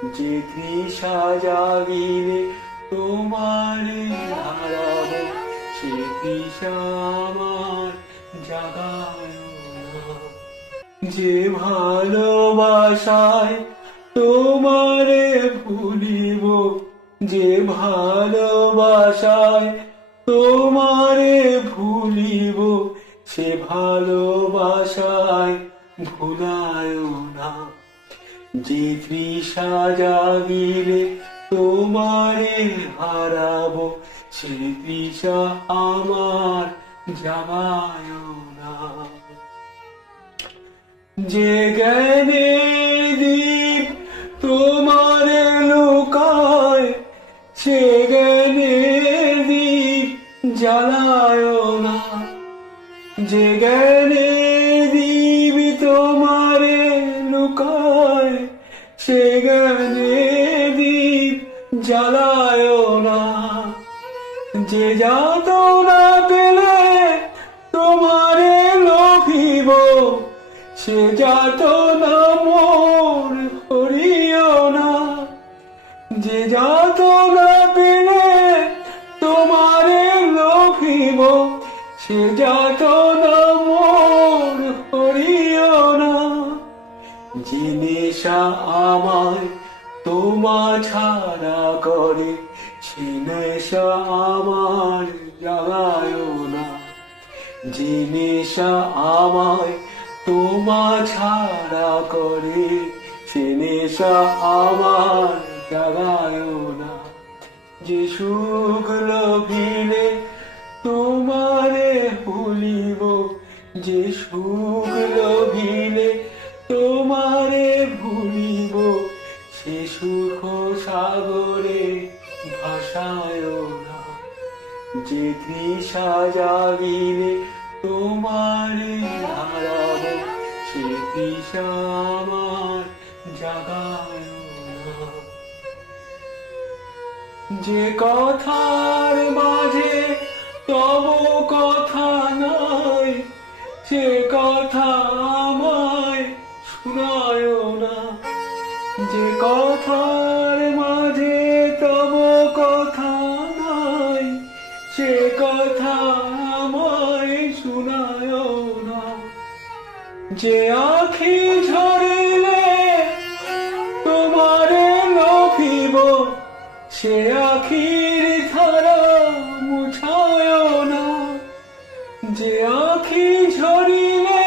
যে তৃষা জাগিলে তোমারে হারাবো, সে তৃষা আমার জাগায় না। যে ভালোবাসায় তোমারে ভুলিব, যে ভালোবাসায় তোমারে ভুলিব, সে ভালোবাসায় ভুলায় না। যে তৃষা জাগিলে তোমারে হারাবো, সে তৃষা আমার জাগায় না। যে জ্ঞানের দীপ তোমারে লুকায়, সে জ্ঞানের দীপ জ্বালায় না। যে জ্ঞানের দীপ তোমারে লুকায়, সে জ্ঞানের দীপ জ্বালায় না। যে যাতনা পেলে তোমারে লোভিব, সে যাতনা মোর হরিও না। যে যাতনা পেলে তোমারে লোভিব, সে যাতনা মোর হরিও না। যে নেশা আমায় তোমা ছাড়া করে, সে নেশা আমার জাগায় না। যে নেশা আমায় তোমা ছাড়া করে, সে নেশা আমার জাগায় না। যে সুখ লোভিলে তোমারে ভুলিব, যে সুখ লোভিলে তোমারে ভুলিব, সে সুখ সাগরে ভাসায় না। যে তৃষা জাগিলে তোমারে হারাবো, সে তৃষা আমার জাগায় না। যে কথার মাঝে তব কথা নাই, সে কথা আমায় শোনায় না। যে কথার মাঝে তব কথা নাই, সে কথা আমায় শোনায় না। যে আখি ঝরিলে তোমারে লোভিব, সে আখির ধারা মুছায় না। যে আখি ঝরিলে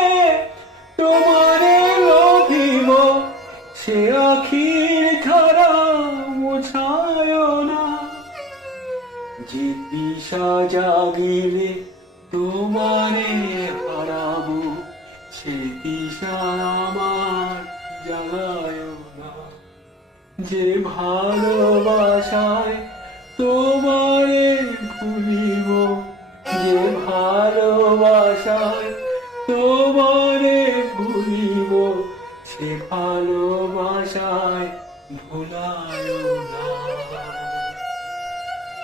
তোমারে লোভিব, সে আখির ধারা মুছায় না। যে তৃষা জাগিলে তোমারে হারাবো, সে তৃষা আমার জাগায় না। যে ভালোবাসায় তোমারে ভুলিব, যে ভালোবাসায় তোমারে ভুলিব, সে ভালোবাসায় ভুলা